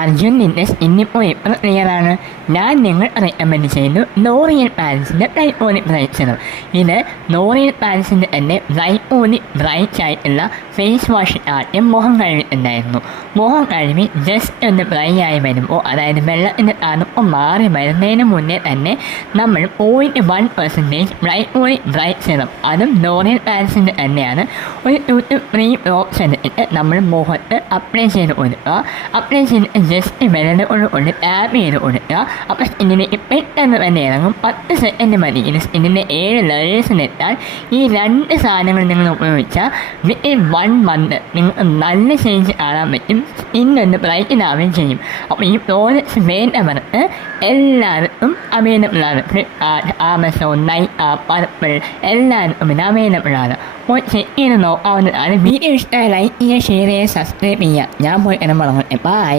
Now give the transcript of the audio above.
അർജുൻ നിന്റെ സ്കിന്നിപ്പോൾ എപ്പോൾ ക്ലിയറാണ്. ഞാൻ നിങ്ങൾ റെക്കമെൻഡ് ചെയ്യുന്നു ലോറിയൽ പാരൻസിൻ്റെ ബ്രൈറ്റ് ഓണി ബ്രൈറ്റ് സെറം. ഇത് ലോറിയൽ പാരൻസിൻ്റെ തന്നെ ബ്രൈറ്റ് ഓണി ബ്രൈറ്റ് ആയിട്ടുള്ള ഫേസ് വാഷ് ആദ്യം മുഖം കഴുകിയിട്ടുണ്ടായിരുന്നു. മുഖം കഴുകി ജസ്റ്റ് ഒന്ന് ഡ്രൈ ആയി വരുമ്പോൾ, അതായത് വെള്ളത്തിൻ്റെ തണുപ്പ് മാറി വരുന്നതിന് മുന്നേ തന്നെ നമ്മൾ 0.1% ബ്രൈറ്റ് ഓണി ബ്രൈറ്റ് സെറം, അതും ലോറിയൽ പാരൻസിൻ്റെ തന്നെയാണ്, ഒരു 2 to 3 ഡ്രോപ്സ് എടുത്തിട്ട് നമ്മൾ മുഖത്ത് അപ്ലൈ ചെയ്ത് കൊടുക്കുക. അപ്ലൈ ചെയ്തിട്ട് ജസ്റ്റ് വിരല് കൊണ്ട് ടാപ്പ് ചെയ്ത് കൊടുക്കുക. അപ്പോൾ സ്കിന്നിലേക്ക് പെട്ടെന്ന് തന്നെ ഇറങ്ങും. 10 സെക്കൻഡ് മതി ഇത് സ്കിന്നിൻ്റെ 7 ലെയേഴ്സിനെത്താൻ. ഈ 2 സാധനങ്ങൾ നിങ്ങൾ ഉപയോഗിച്ചാൽ വിത്തിൻ 1 മന്ത് നിങ്ങൾക്ക് നല്ല ചേഞ്ച് കാണാൻ പറ്റും. സ്കിന്നൊന്ന് ബ്രൈറ്റൻ ആവുകയും ചെയ്യും. അപ്പോൾ ഈ പ്രോഡക്റ്റ്സ് വേണ്ടവർക്ക് എല്ലാവർക്കും അവൈലബിൾ ആണ്. ഫ്ലിപ്കാർട്ട്, ആമസോൺ, നൈക്ക, പർപ്പിൾ എല്ലാവർക്കും ഇത് അവൈലബിൾ ആണ്. അപ്പോൾ ചെക്ക് ചെയ്ത് നോക്കാവുന്നതാണ്. വീഡിയോ ഇഷ്ടമായി ലൈക്ക് ചെയ്യുക, ഷെയർ ചെയ്യുക, സബ്സ്ക്രൈബ് ചെയ്യുക. ഞാൻ പോയി എന്നെ വളർന്നു. ബൈ.